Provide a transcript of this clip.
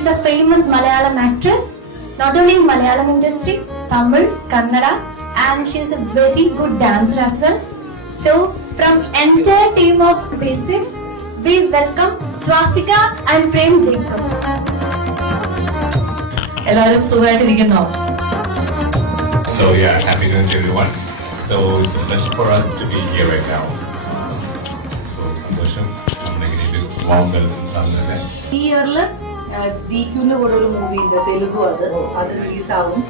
is a famous Malayalam actress, not only in Malayalam industry, Tamil, Kannada, and she is a very good dancer as well. So, from entire team of Basics, we welcome Swastika and Prem Jacob. എല്ലാവരും സുഖമായിട്ടിരിക്കുന്നോ? So yeah, happy New Year everyone. So it's a pleasure for us to be here right now. So സന്തോഷം നമ്മളിങ്ങനെ ഒരു warm welcome തന്നതിന്. ഈ ഇയറിൽ DQ കൂടെ ഒരു മൂവി ഉണ്ട്, തെലുഗു, അത് റിലീസ് ആവും.